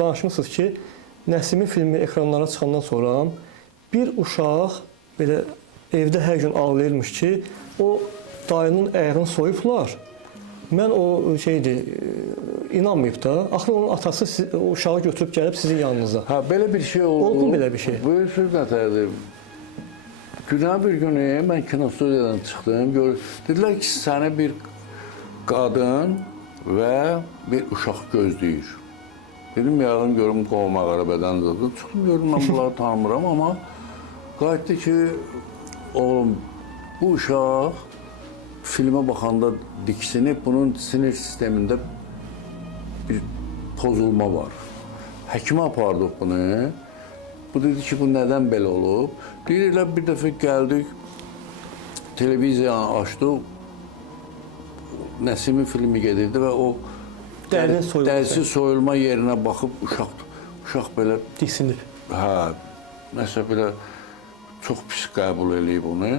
Danışmışsınız ki, Nəsimi filmi ekranlara çıxandan sonra bir uşaq belə evdə hər gün ağlayırmış ki, o dayının ayağını soyublar. Mən o inanmayıb da, axı onun atası o uşağı götürüb gəlib sizin yanınıza. Ha, belə bir şey oldu. Oldu belə bir şey. Bu söz nətərdir? Günah bir günü mən kinostudiyadan çıxdım. Dedilər ki, səni bir qadın və bir uşaq gözləyir. Dedim, yağın görüm qovma qarabədən zaten. Çıxdım, gördüm, mən bunları tanımıram, amma qayıtdı ki, oğlum, bu uşaq filmə baxanda diksinib, bunun sinir sistemində bir pozulma var. Həkimə apardıq bunu. Bu dedi ki, bu nədən belə olub? Deyirlər, bir dəfə gəldik, televiziyanı açdıq, Nəsimi filmi gedirdi və o dərsi soyulma yerinə baxıb uşaq belə diksinir. Hə, nəsə belə çox pis qəbul eləyib onu.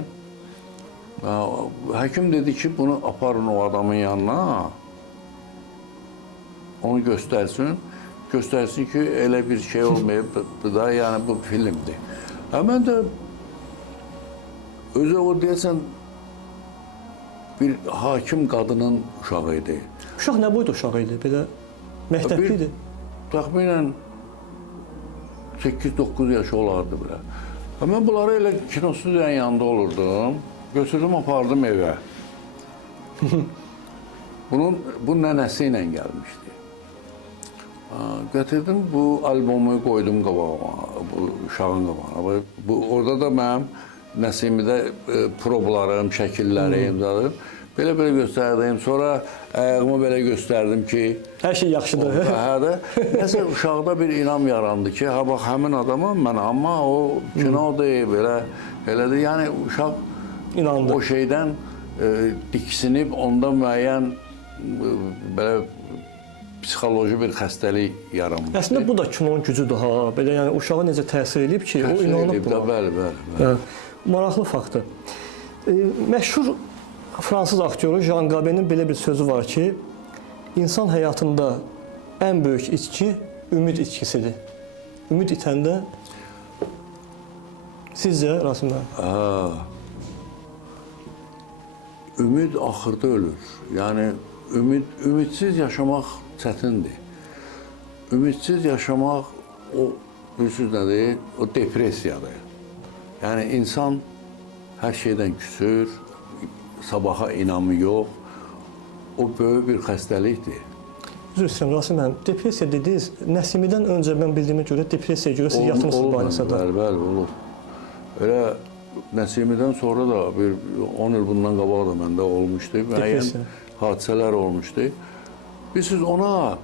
Həkim dedi ki, bunu aparın o adamın yanına, onu göstərsin ki, elə bir şey olmayıb da, yəni bu filmdir. Mən də özü o deyəsən bir hakim qadının uşağı idi. Uşaq nə boyda uşaq idi? Belə məktəbli idi? Təxminən 8-9 yaşı olardı belə. Mən bunları elə kinostudiyanın yanında olurdum. Götürdüm, apardım evə. Bu nənəsi ilə gəlmişdi. Gətirdim, bu albomu qoydum qabağıma, bu uşağın qabağına. Orada da mənim Nəsimidə problarım, şəkillərim, belə göstərdim. Sonra ayağımı belə göstərdim ki, hər şey yaxşıdır. Nəsə uşaqda bir inam yarandı ki, ha bax həmin adamam mən, amma o kinodur, belədir. Yəni uşaq İnandı. O şeydən diksinib, onda müəyyən belə psixoloji bir xəstəlik yaranmışdı. Əslində bu da kinonun gücüdür ha. Belə yəni uşağa necə təsir edib ki, o inanıb buna. Bəli. Maraqlı faktdır. Məşhur Fransız aktyoru Jean Gabin'in belə bir sözü var ki, insan həyatında ən böyük içki ümid içkisidir. Ümid itəndə sizcə, Rasim bəy? Ümid axırda ölür. Yəni, ümidsiz yaşamaq çətindir. Ümidsiz yaşamaq, o, bilirsiniz nədir? O depressiyadır. Yəni, insan hər şeydən küsür, sabaha inamı yox. O böyük bir xəstəlikdir. Üzr istəyirəm, Rasim bəy, depressiya dediniz, Nəsimidən öncə mən bildiyimə görə depressiyaya görə siz yatmışsınız müalicədə. Bəli, olur. Elə Nəsimidən sonra da bir 10 il bundan qabaq da məndə olmuşdu. Müəyyən hadisələr olmuşdu. Bilirsiniz, ona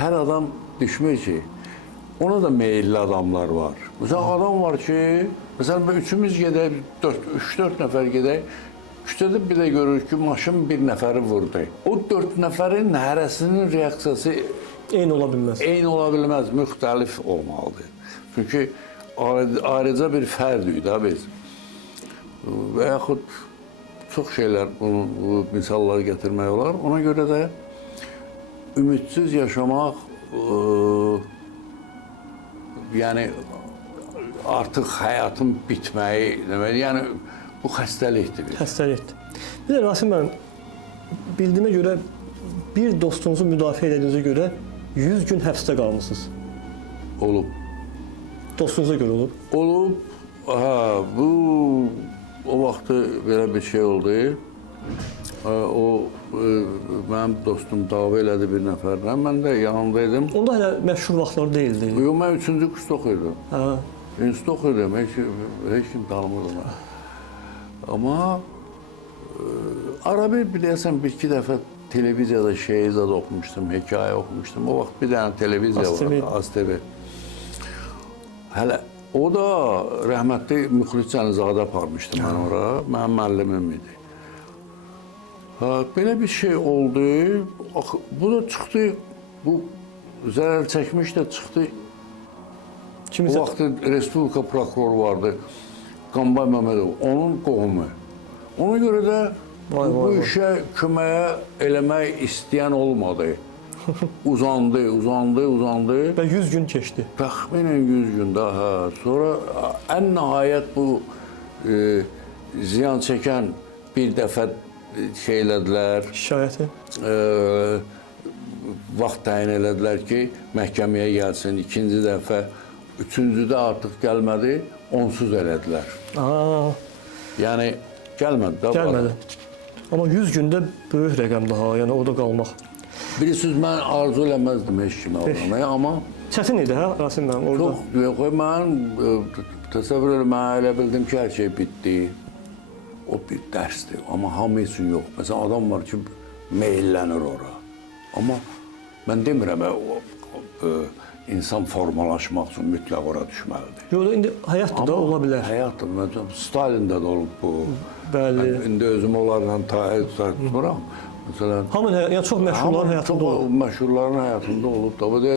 hər adam düşmür ki, ona da meyilli adamlar var. Məsələn, adam var ki, məsələn, üçümüz gedək, 3-4 nəfər gedək, küçədə bir də görürük ki, maşın bir nəfəri vurdu. O 4 nəfərin hərəsinin reaksiyası eyni ola bilməz. Eyni ola bilməz, müxtəlif olmalıdır. Çünki ayrıca bir fərdik də biz. Və yaxud çox şeylər, bu misalları gətirmək olar. Ona görə də ümidsiz yaşamaq, yəni artıq həyatın bitməyi demək, yəni bu xəstəlikdir. Xəstəlikdir. Bir də Rasim bəy, bildiyimə görə bir dostunuzu müdafiə edədiyinizə görə 100 gün həbsdə qalmışsınız. Olub. Dostunuza görə olub? Olub. O vaxtı belə bir şey oldu. O, mənim dostum dava elədi bir nəfərlə. Mən də yanındaydım. Onda hələ məşhur vaxtlar deyildi. Yox, mən 3-cü kursda oxuyordum. İnstitutda oxuyordum, heç kim tanımırdım. Amma ara bir deyəsən, bir-iki dəfə televiziyada şehizad oxumuşdum, hekayə oxumuşdum. O vaxt bir dənə televiziya var, AzTV. Hələ o da rəhmətli Müxlis Cənizadə aparmışdı mən ora, mənim müəllimim idi. Belə bir şey oldu, bu da çıxdı, bu zərər çəkmiş də çıxdı. O vaxt Respublika prokuroru vardı, Qambay Məmmədov, onun qohumu. Ona görə də bu işə köməyə eləmək istəyən olmadı. uzandı. Və 100 gün keçdi. Təxminən 100 gün daha. Sonra ən nəhayət bu ziyan çəkən bir dəfə şey elədilər, Şikayəti. vaxt təyin elədilər ki, məhkəməyə gəlsin. İkinci dəfə, üçüncüdə artıq gəlmədi, onsuz elədilər. Aa, Yəni gəlmədi də. gəlmədi. Amma 100 gündə böyük rəqəm daha, yəni orada qalmaq. Bilirsiniz, mən arzu eləməzdim heç kimi almağı, amma Çətin idi, hə, Rasim müəllim, orada. çox yox, mən təsəvvür edirəm, mən elə bildim ki, hər şey bitdi. O bir dərsdir, amma hamı üçün yox. Məsələn, adam var ki, meyllənir ora. Amma mən demirəm, insan formalaşmaq üçün mütləq ora düşməlidir. Yox, indi həyat da ola bilər. Həyat da, məsələn, Stalində də olub bu. Bəli. Mən indi özüm onlarla tutmuram. Məsələn, Hamının, yəni çox məşhurların həyatında olub. Çox məşhurların həyatında olub da.